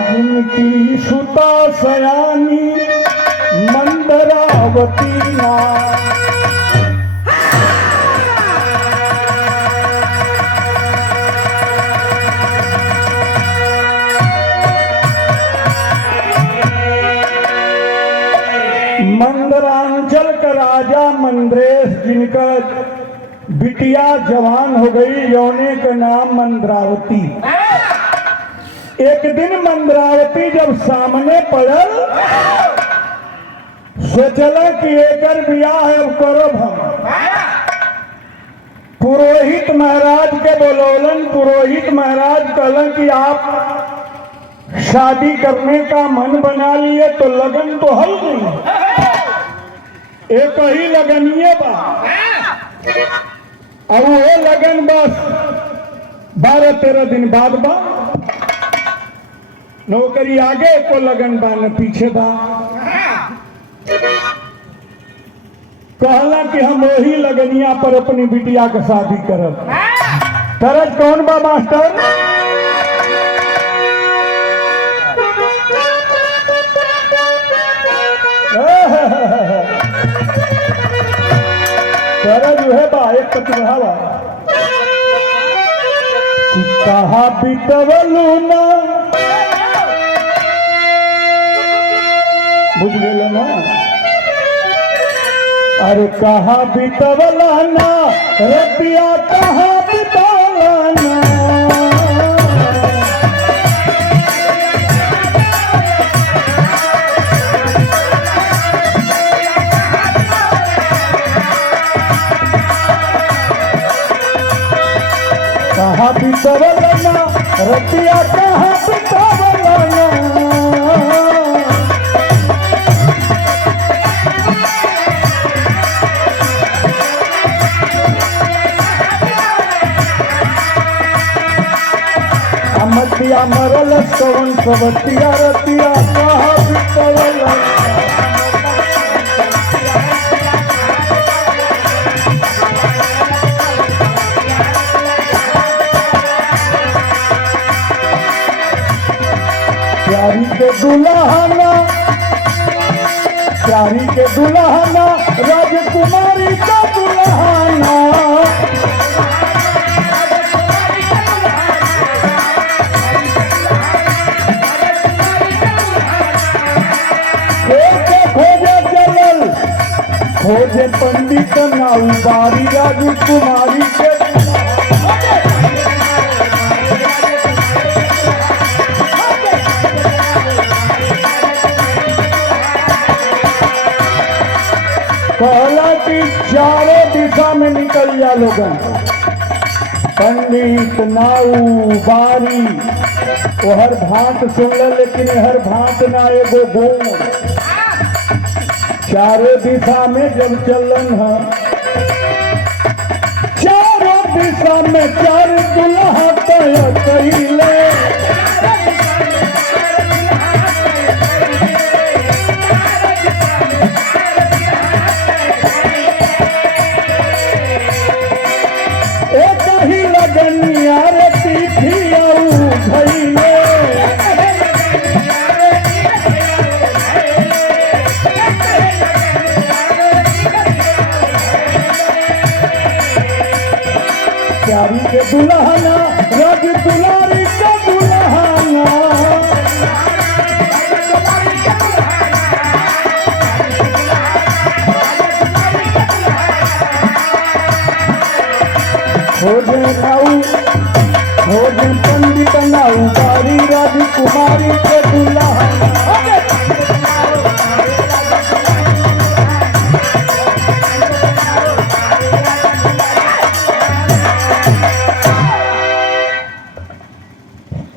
जिनकी सुता सयानी मंदरावती ना। मंदरांचल का राजा मंद्रेश, जिनका बिटिया जवान हो गई, यौने का नाम मंद्रावती। एक दिन मंद्रावती जब सामने पड़ल, सोचला कि एकर बियाह अब करब हम। पुरोहित महाराज के बोलौलन। पुरोहित महाराज कहलन कि आप शादी करने का मन बना लिए तो लगन तो हल नहीं, एक ही लगनिए बा, और वो लगन बस 12-13 दिन बाद बा। नौकरी आगे को लगन बा न पीछे बा। कहला कि हम वही लगनिया पर अपनी बिटिया के शादी करब। तरज कौन बा मास्टर? तरज है बा एक प्रतिभा कहा बितवलू ना, बुझ गए ना? अरे कहा बितवला ना रतिया, कहा बितवला ना। कहा बितवला ना रतिया, कहा बितवला ना। मतिया मरल कवन सवतिया रतिया, कहा बितवला। प्यारी के दुल्हना, प्यारी के दुल्हना, राजकुमारी का दुल्हना। खोजे पंडित नाऊ बारी, राजकुमारी के कहला कि चारों दिशा में निकल जा लोगन। पंडित नाऊ बारी वो हर भांत सुनल, लेकिन हर भांत ना एगो गुण। चारों दिशा में जब चलन है, चारों दिशा में चार दुल्हा तय कइले। एक ही लगनिया रे पीठिया भइले। प्यारी के दुल्हना, रज दुलारी का दुल्हना। खोजे नाऊ, खोजे पंडित नाऊ बारी, राजकुमारी के दुल्हना।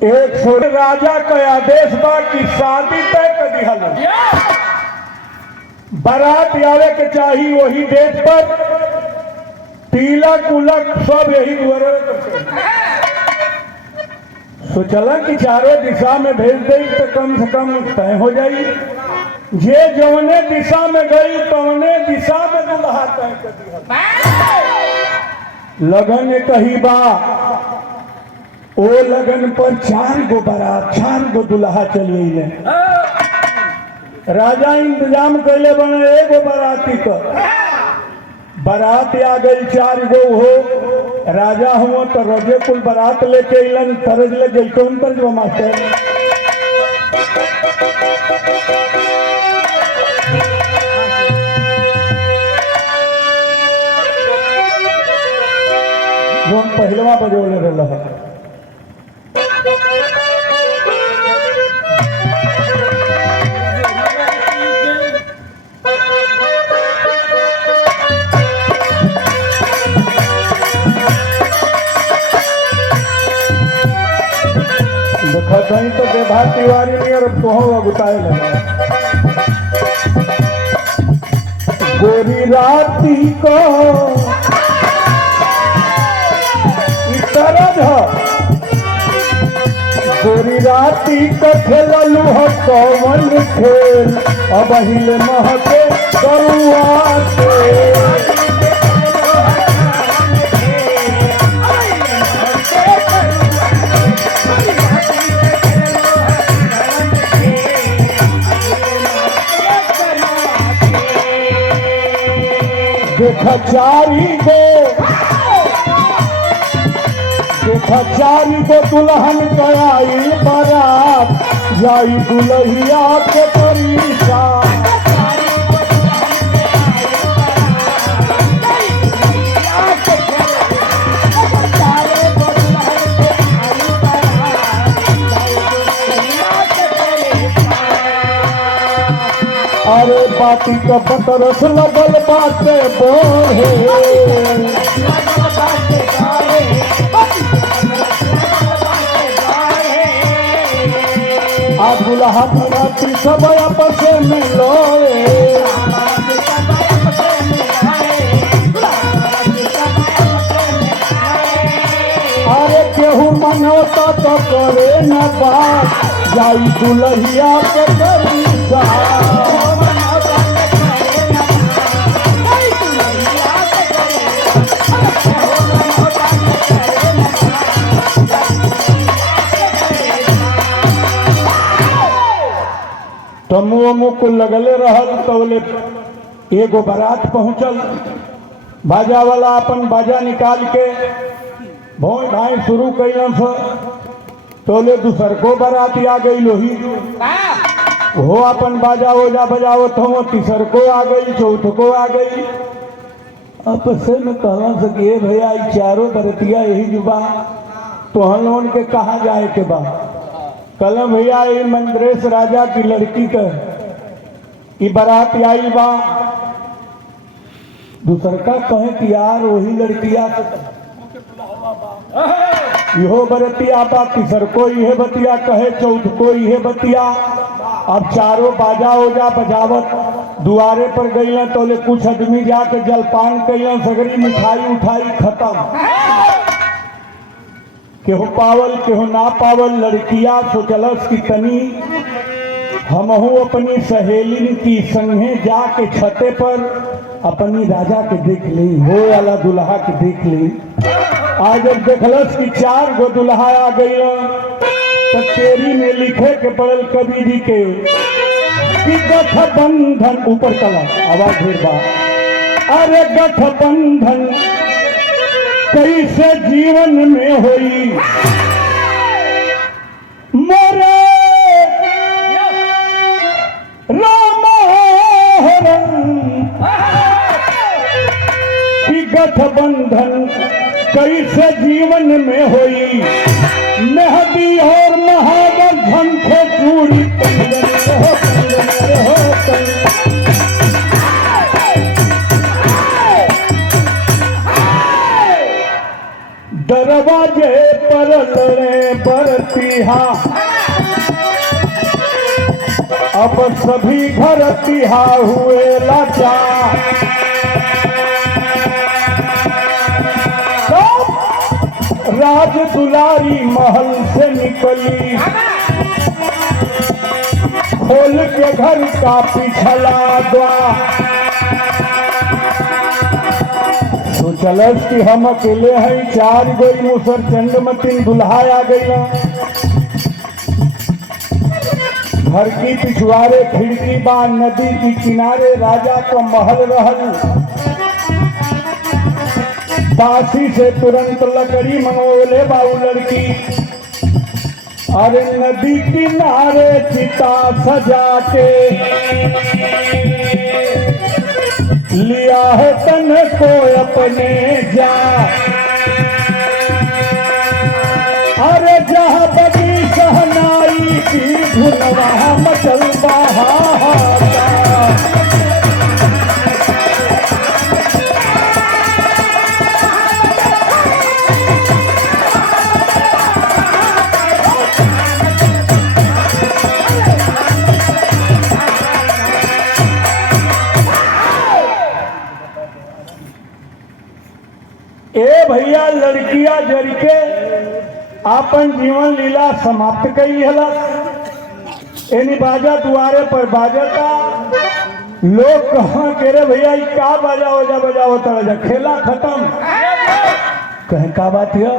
एक छोटे राजा का आदेश बा कि शादी तय कर दिहल, बारात आवे के चाहिए वही डेट पर, तिलक उलक सब यही दुआरे पर। सोचला कि चारों दिशा में भेज दे तो कम से कम तय हो जाई। जे जौने दिशा में गई तौने दिशा में दुल्हा तय कर दिया। लगन कही बा ओ लगन पर 4 गो बारात 4 गो दुल्हा चली गए। राजा इंतजाम कैले बने एगो बाराती का बारात आ गई 4 गो हो राजा हुआ तो रजे कुल बारात लेके अलन तरज ले गई कौन पर जो मास्टर जो हम पहलवा बजोले रहा कहीं तो बेभा तिवारी नहीं और तो गुताए लगा गोरी राती को गोरी राती को खेललू हो कौन खेल अब हिले महके करुआ के देखा 4 गो दुल्हन गई बारात जाई दुल्हिया के तरीका अरे बाती का बतरस लगल बाते बोहे आज दुल्हा बाराती सब आपस में लोए अरे केहू मनोता तो करे न बात जाई दुल्हिया के तरीका तमुओ मुँह को लगले रहल तोले एगो बारात पहुंचल बाजा वाला अपन बाजा निकाल के भोई भाई शुरू कैलन से तोले दूसर को बारात आ गई लोही वो अपन बाजा ओजा बजावत हो तीसर को आ गई चौथ को आ गई आपस में कहला सके भैया 4 बरतिया यही जुबा तो हम लोगन के कहा जाए के बा कल भैया ये मंद्रेश राजा की लड़की का ये बारात आई बा दूसर का कहे कि यार वही लड़किया इहो बरतिया बा तीसर को यह बतिया कहे चौथ को यह बतिया अब 4 बाजा ओजा बजावत दुआरे पर गई तो ले कुछ आदमी जाके जलपान कैलन सगरी मिठाई उठाई खत्म केहू पावल केहू ना पावल लड़किया सोचलस की तनी हमहू अपनी सहेलिन की संगे जाके छते पर अपनी राजा के देख ली हो वाला दुल्हा के देख ली आज जब देखलस की 4 गो दुल्हा आ गई तो तेरी में लिखे के पड़ल कवि जी के कि गठबंधन ऊपर चला आवाज ढेर बा अरे गठबंधन कैसे जीवन में होई मोरे रामहरण की गठबंधन कैसे जीवन में होई मेहदी और महागठबंधन के चूड़ी दरवाजे पर लड़े बरतिहा अब सभी घर तिहा हुए लाचार राज दुलारी महल से निकली खोल के घर का पिछला द्वार तो चलस कि हम अकेले हैं, चार गोई मुसर चंड मतीन दुल्हा आ गई। घर की पिछुआरे खिड़की बा, नदी की किनारे राजा का महल रहल। दासी से तुरंत लकड़ी मंगोले बाऊ लड़की। अरे नदी किनारे चिता सजा के लिया है तन को अपने जा। अरे जहाँ बड़ी सहनाई की धुन वहाँ मचल बहार। ए भैया लड़किया जर के आपन जीवन लीला समाप्त कई हलस। एनी बाजा दुआरे पर बाजता। लोग कहाँ के रे भैया का बाजा वजा बजा होता रहा, खेला खत्म। कहे का बात है?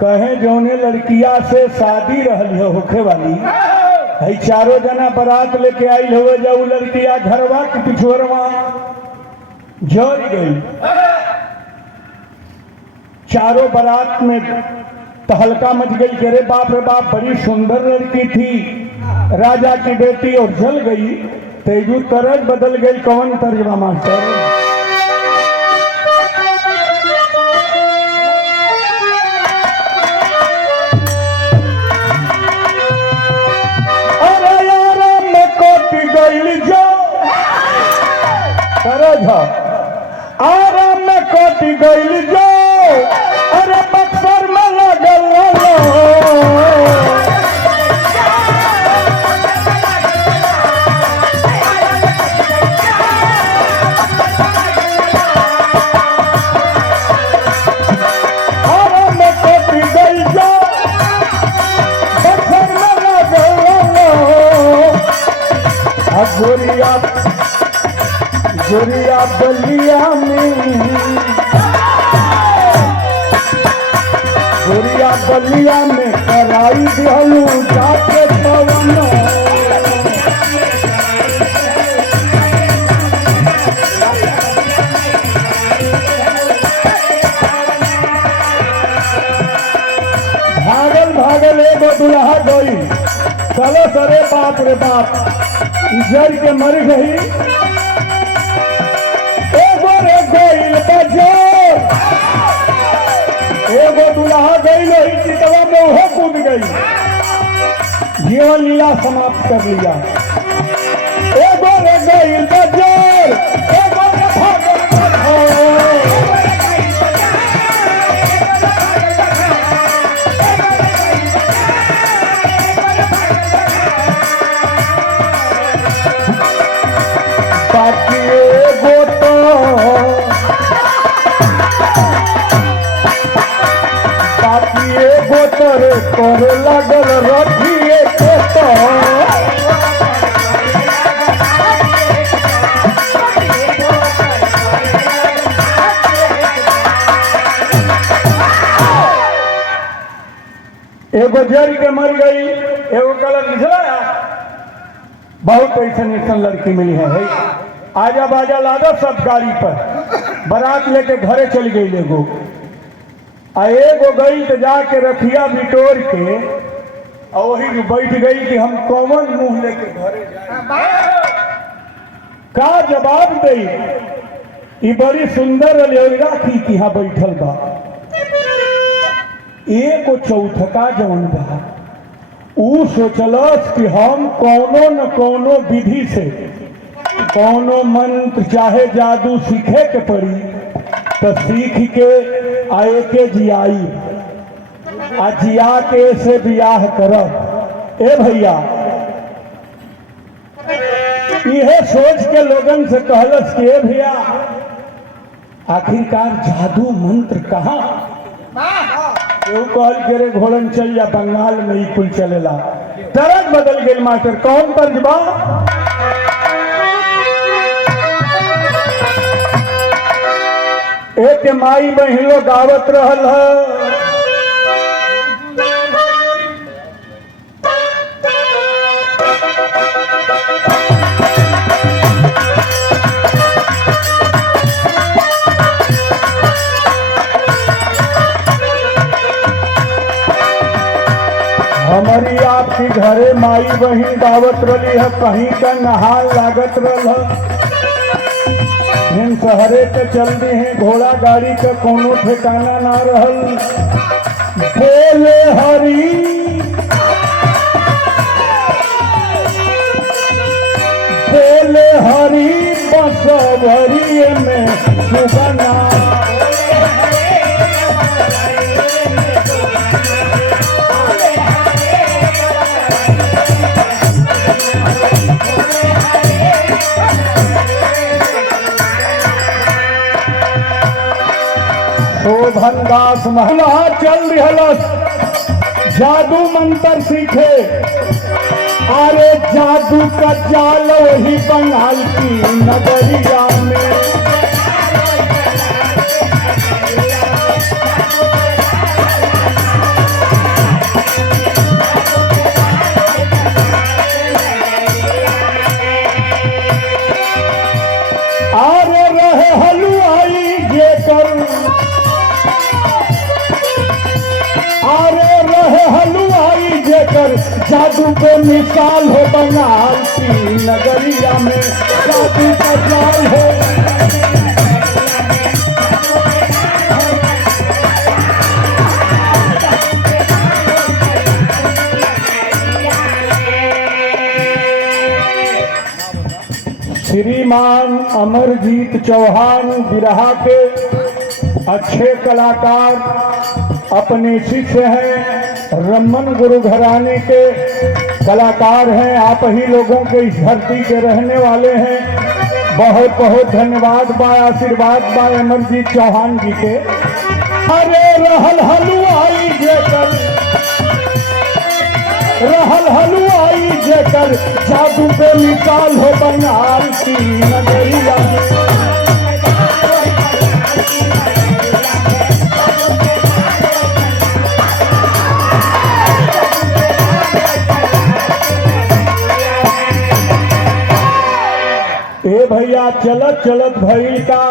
कहे जौने लड़किया से शादी रहली है होखे वाली है, चारों जना बारात लेके आई हुए जाऊ लड़किया घरवा के पिछुअरवा जल गई। चारों बारात में तहलका मच गई कि अरे बाप रे बाप बड़ी सुंदर लड़की थी, राजा की बेटी और जल गई। तेजू तरज बदल गई। कौन तर्जमा मास्टर? अरे यार में कोट गई जो तरज आराम में कोट गई जो। अरे बक्सर में लगल आराम में कोटी गई जो। बक्सर में लगल गोरिया गोरिया बलिया में, गोरिया बलिया में कराई दिहलू जाके पवन। भागल भागल एगो दुल्हा गई। चलो सरे बाप रे बाप जल के मर गई। एगो रे गई बजो, एगो दुल्हा गई नहीं चितवा में वो कूद गई। जीवन लीला समाप्त कर लिया। एगो रे गई बजर, एगो रे भागल बाकी एगो तो एगो तोरे तोरे लगल रखिए के तो। एगो जरी के मर गई, एगो कलर निकला। बहुत ऐसा लड़की मिली है। आजा बाजा लादो सब गाड़ी पर, बारात लेके घरे चली गई। एगो एगो गई तो जाके रखिया बिटोर के और वही बैठ गई कि हम कौन मुंह लेके घरे जाए। का जवाब दई? ये बड़ी सुंदर लेवरा की कि यहाँ बैठल बा। एगो चौथका जवन बा ऊ सोचलस कि हम कोनो न कोनो विधि से कोनो मंत्र चाहे जादू सीखे के पड़ी, तो सीख के आए के जियाई आ जिया के से बियाह करब। ए भैया यह सोच के लोगन से कहलस कि ए भैया आखिरकार जादू मंत्र कहाँ? केहू कहल के रे घोड़न चल जा, बंगाल में ही कुल चलेला। तरज बदल गई मास्टर। कौन तर्ज बा? एक माई बहनों गावत रहल है। हमारी आपकी घरे माई बहन गावत रही है, कहीं का नहाल लागत रहा हम शहरे के चल दी हैं, घोड़ा गाड़ी का कोनो ठिकाना ना रहल। बोले हरी बोले हरी बसवरी में सुगना शोभनदास महला चल रहलस जादू मंत्र सीखे। अरे जादू का जाल वही बंगाल की नगरिया में। अरे रहे हलवाई ये कर, अरे रहे हलवाई जेकर जादू को मिसाल हो बंगाल की नगरिया में। जादू का जाल हो श्रीमान अमरजीत चौहान बिरहा के अच्छे कलाकार अपने शिष्य हैं, रमन गुरु घराने के कलाकार हैं। आप ही लोगों के इस धरती के रहने वाले हैं। बहुत बहुत धन्यवाद बा, आशीर्वाद बा अमरजीत चौहान जी के। अरे रहल हलवाई जेकर, रहल हलवाई जेकर जादू पे मिसाल हो बंगाल की नगरिया में। ए भैया चलत चलत भइल का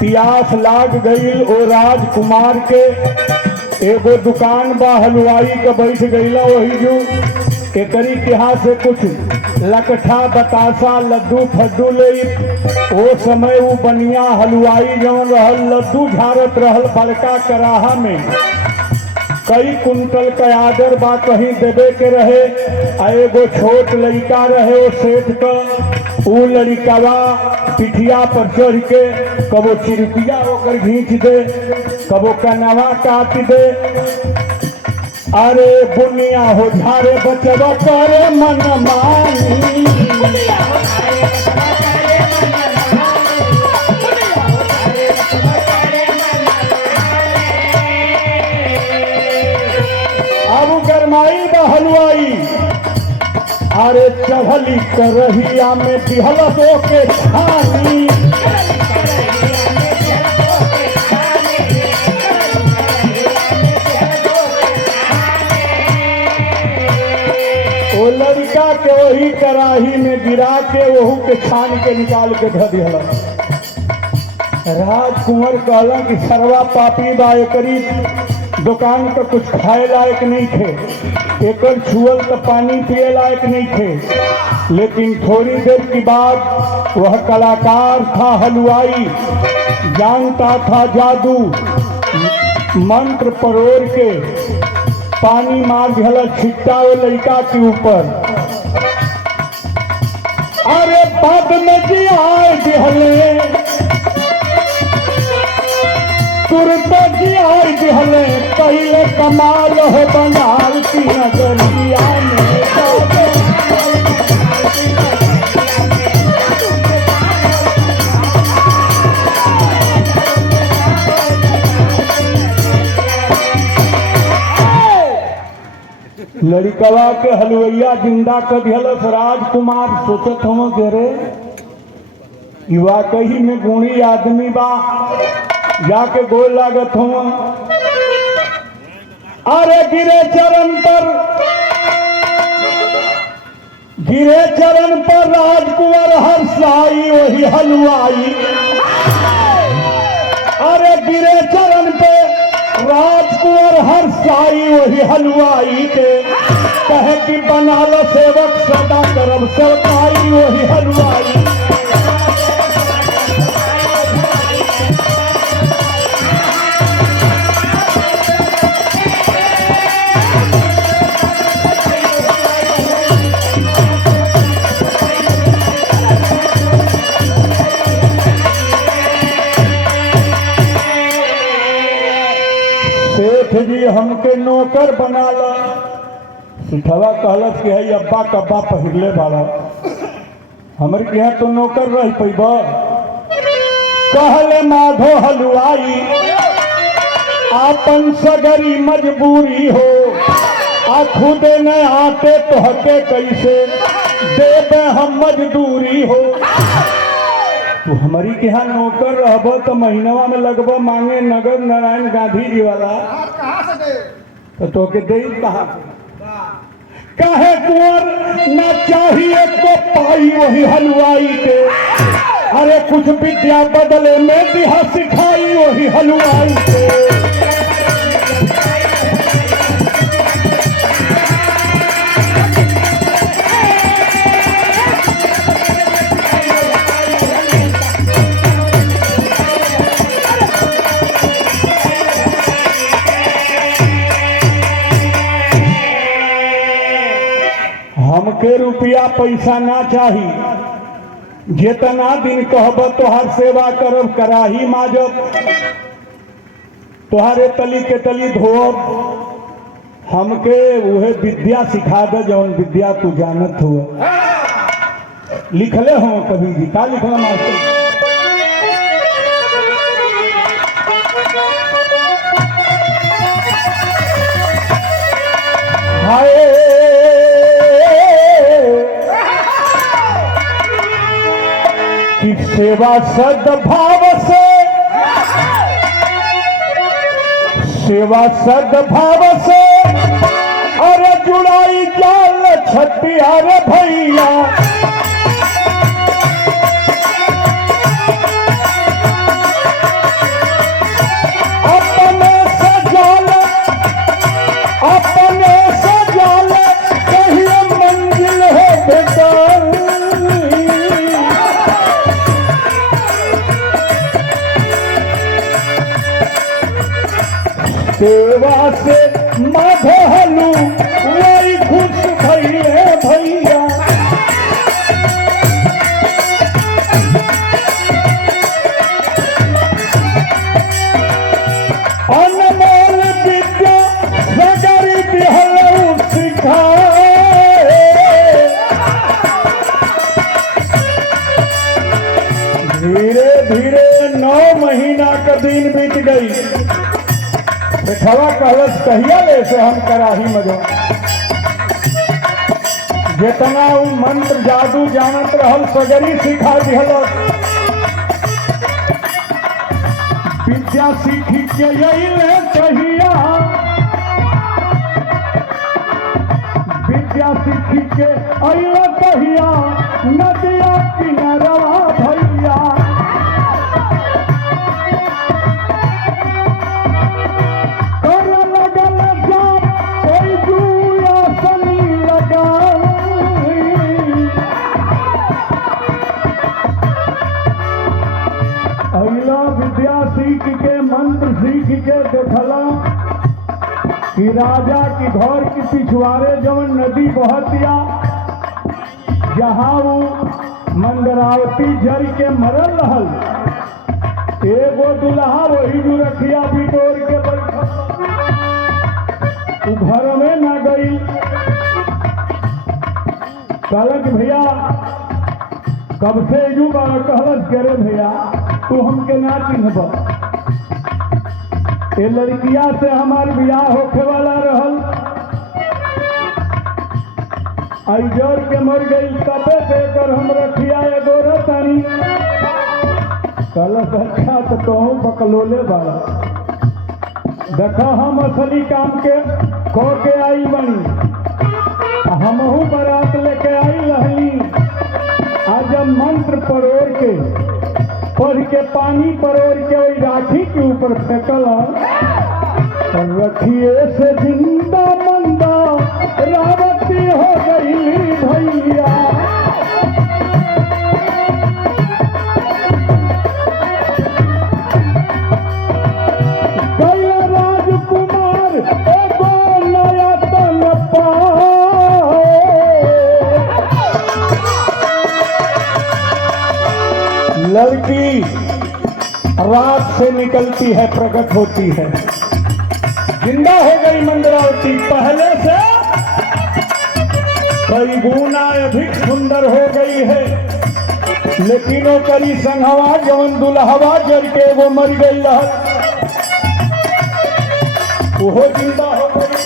पियास लाग गईल ओ राजकुमार के। एगो दुकान बा हलवाई का, बैठ गईला वही जो एकरी के यहाँ से कुछ लकठा बतासा लड्डू फड्डू ले। ओ समय वो बनिया हलवाई जौन रहल लड्डू झारत रहल बड़का कराहा में। कई कुंटल का आदर बा कहीं देवे के रहे। एगो छोट लड़का रहे ओ सेठ का, ऊ लड़िकावा पिठिया पर चढ़ के कबो चिरुकिया होकर घींच दे, कबो कनवा काट दे। अरे बुनिया हो झारे बचवा करे मन मानी। अब गरमाई बा हलवाई, अरे चढ़ली करहिया में दिहलसो के छानी। वो लड़का के वही कराही में गिरा के वहू के छान के निकाल के धर दिहल। राजकुंवर कहला कि सरवा पापी बा, एकरी दुकान पर कुछ खाए लायक नहीं थे, एकर छुअल तो पानी पिए लायक नहीं थे। लेकिन थोड़ी देर के बाद वह कलाकार था हलवाई, जानता था जादू, मंत्र परोर के पानी मार दिया छिट्टा वो लड़का के ऊपर। अरे बाद में जी आए दिहले तुरंत जी आए दिहले, पहले कमाल हो बंगाल की नगरिया में। लड़कवा के हलवैया जिंदा कर दिहलस। राजकुमार सोचत हम रे वाकई में गुणी आदमी बा, जाके गोल लागत हूँ। अरे गिरे चरण पर राजकुंवर हर्षाई वही हलवाई। अरे गिरे चरण पे राजकुंवर हर्षाई वही हलवाई के कहे कि बना लो सेवक सदा करब सेवकाई वही हलवाई। सेठ जी हमके नौकर बना ला। सिठवा कहलत कि है अब्बा कब्बा पहिरले बाड़ा हमर के यहाँ तो नौकर रह पैब। कहले माधो हलवाई आपन सगरी मजबूरी हो आ खुदे न आते तोहके कैसे देबे हम मजदूरी हो। तू हमारी के यहाँ नौकर रहब तो महीनवा में लगभ मांगे नगर नारायण गांधी जी वाला तो तोके दे कहा कहे कुंवर न चाहिए को पाई वही हलवाई के। अरे कुछ विद्या बदले में दिहा सिखाई वही हलवाई के। हमके रुपया पैसा ना चाही जितना दिन कहब तोहार सेवा करब कराही माजब तोहारे तली के तली धोब। हमके उहे विद्या सिखा दे जौन विद्या तू जानत हो। लिखले हो कभी जी का लिखला मास्टर? हाय कि सेवा सद्भाव से अरे जुड़ाई जाल छठिया रे भैया। अपने सजाल कहिए मंजिल है बेटा। सेवा से माधो हलू वही खुश भैया भैया। अनमोल विद्या सगरी दिहलऊ सिखाए। धीरे धीरे 9 महीना का दिन बीत गई। खवा कहलस कहिया ले से हम कराही मजो। जितना उ मंत्र जादू जानत रहल सगरी सिखा दिहलस। विद्या सीखी के अइले कहिया। विद्या सीखी के अइले कहिया नदिया किनारवा भैया। विद्या सीख के मंत्र सीख के देखला कि राजा की घर की पिछवाड़े जवन नदी बहतिया जहाँ वो मंदरावती जल के मरल रहल। एगो दुल्हा वही जो रखिया बिटोर के बैठल घर में न गई। कहलक भैया कब से यू कहलस करे भैया तू हमके ना चिन्हब। ये लड़किया से हमार बियाह होखे वाला रहल। जोर के मर गई तबे से कर हम रखिया एगो रतानी। कल अच्छा तो कहूँ बकलोले बाड़ा देखा हम असली काम के खो के आई बनी हमहू बारात लेके आई रहनी। आज हम मंत्र पढ़ के पानी परोर के वही राखी के ऊपर फेंकल रखिए से जिंदा मंदा रावती हो गई भैया। राजकुमार एगो नया तन लड़की रात से निकलती है प्रकट होती है। जिंदा हो गई मंद्रावती पहले से कई गुना अधिक सुंदर हो गई है। लेकिन वो करी संघवा जौन दुल्हवा जर के वो मर गई वो जिंदा हो गई।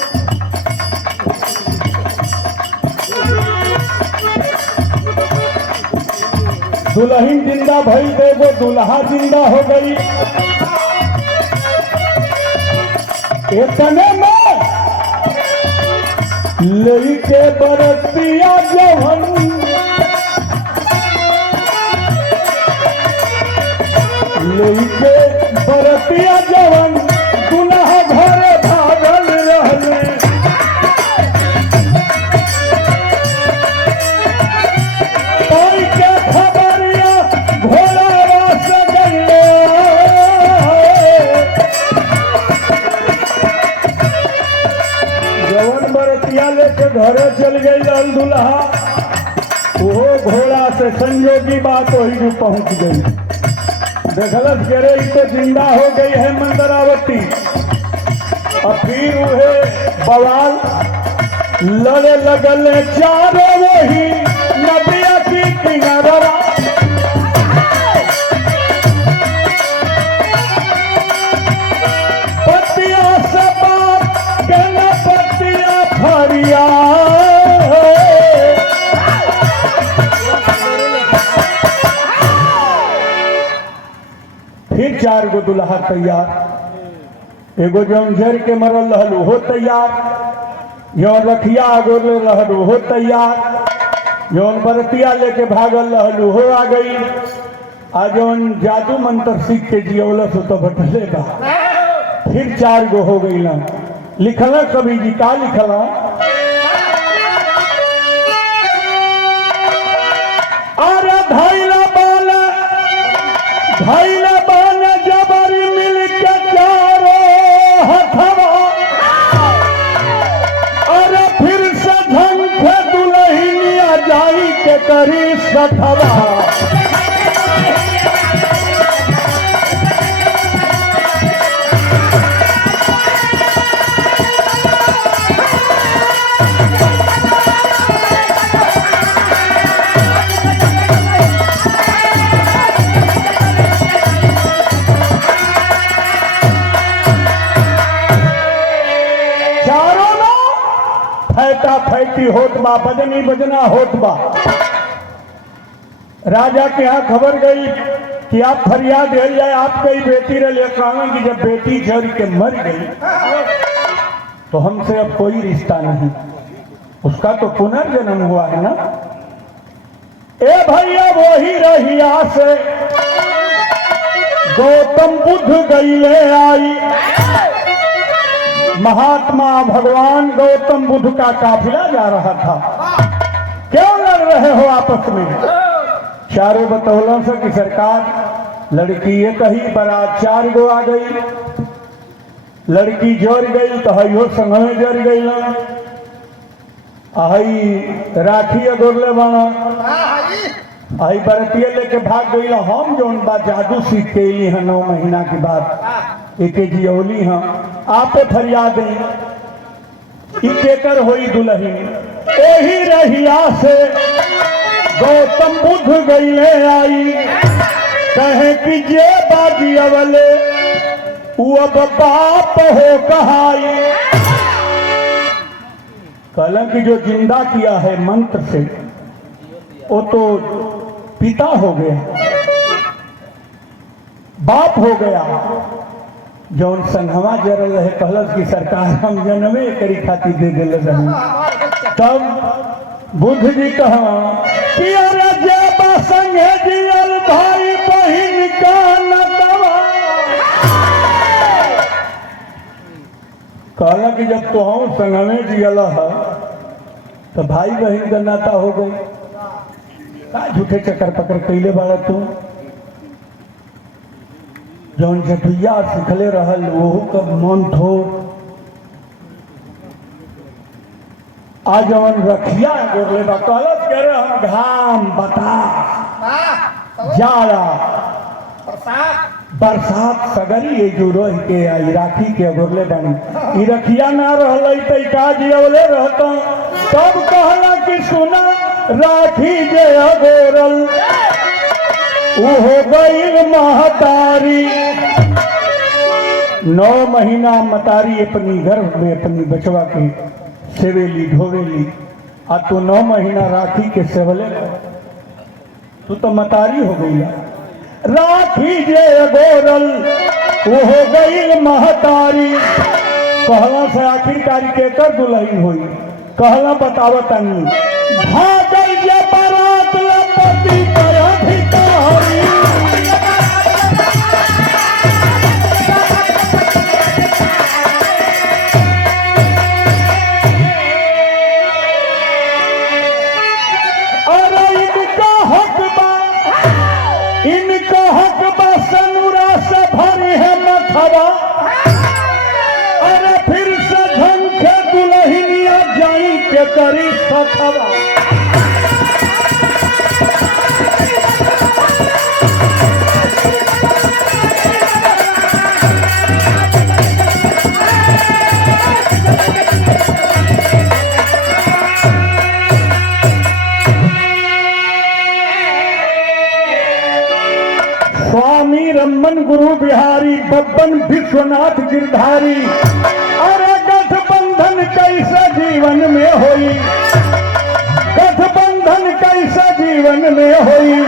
दुल्हन जिंदा भई देखो दुल्हा जिंदा हो गई। इतने में लेके बरतिया जवन लेके बरतिया जवन दुल्हा घरे भागल रहले। कोई के खबरिया घोड़ा रास गए जवन बरतिया लेके घरे चल गई लाल दुल्हा वो घोड़ा से संजोगी बात वही में पहुंच गई। देखलस करे तो जिंदा हो गई है मंदरावती। और फिर वह बवाल लड़े लगल चारों वही नदिया की किनारा। पतिया से बात कहना पतिया फरिया फिर 4 गो दुल्हा तैयार। एगो जौन जर के मरल रहल हो तैयार, जौन रखिया गोरले रहल हो तैयार, जौन बरतिया लेके भागल रहल हो आ गई। आ जौन जादू मंत्र सीख के जियौलस हो तो बटलेगा। फिर 4 गो हो गई ना। लिखला कवि जी का लिखला अरे धैला बाल जबरी मिल के चारो हथवा। अरे फिर से झंख दुल्हनिया जाई के करी सठवा। फैटी होत बा बजनी बजना होत बा। राजा के यहाँ खबर गई कि आप फरियाद है जाए आपकी बेटी रहे कारण की जब बेटी जर के मर गई तो हमसे अब कोई रिश्ता नहीं। उसका तो पुनर्जन्म हुआ है ना। ए भैया वही रहिया से गौतम बुद्ध गईले आई। महात्मा भगवान गौतम बुद्ध का काफिला जा रहा था। क्यों लड़ रहे हो आपस में? चारों बतौलों से कि सरकार लड़की ये कही बारात 4 गो आ गई। लड़की जर गई तो हयो संघवे जर गई ना। आई राखी अगोरले बना आई बरतिया लेके भाग गई। हम जौन बात जादू सीख के अली हैं 9 महीना के बाद एक जियौली हैं आपे फरियाद केकर होई दुल्हन। यही रहिया से गौतम बुद्ध गईले आई। कहे कि जे बाजी अवले वो अब बाप हो कहाई। कलंक जो जिंदा किया है मंत्र से वो तो पिता हो गया। बाप हो गया जौन संघवा जरल रहे कहलस की सरकार हम जनमे करी खातिर दे दिल रहे। तब बुद्ध जी कहा कि अरे जेबा संगे जियल भाई बहिन का नतवा। कहला कि जब तो हम संगमे जियल है तो भाई बहन का नाता हो गई। का झूठे चक्कर पकड़ कैले बाड़ा तू जौन जटिया सिखले रहल वो कब मन थो आ जौन रखिया गोरले बा कहलस करे हम घाम बता जाड़ा बरसात सगरी ये जो रह के आई राखी के गोरले बनी ई रखिया ना रहल त का जियवले रहता। तब कहला कि सुना राखी जे अगोरल वो हो गई महतारी। 9 महीना मतारी अपनी गर्भ में अपनी बचवा के सेवेली ढोवेली आ तो 9 महीना राखी के सेवले तू तो मतारी हो गई। राखी जे गोरल वो हो गई महतारी। कहला से आखिरकार के कर दुल्हन हुई कहला बतावतनी भागल जे बारात लपटी पर अधिकारी। अरे इनका हक बा सनुरा से भरी है मथवा। अरे फिर से झंखे दुल्हनिया जाई के करी सथवा। स्वामी रमन गुरु बिहारी बब्बन विश्वनाथ गिरधारी। अरे गठबंधन कैसे जीवन में होई गठबंधन कैसे जीवन में होई।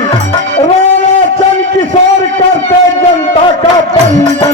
राणा चंद किशोर करते जनता का बंधन।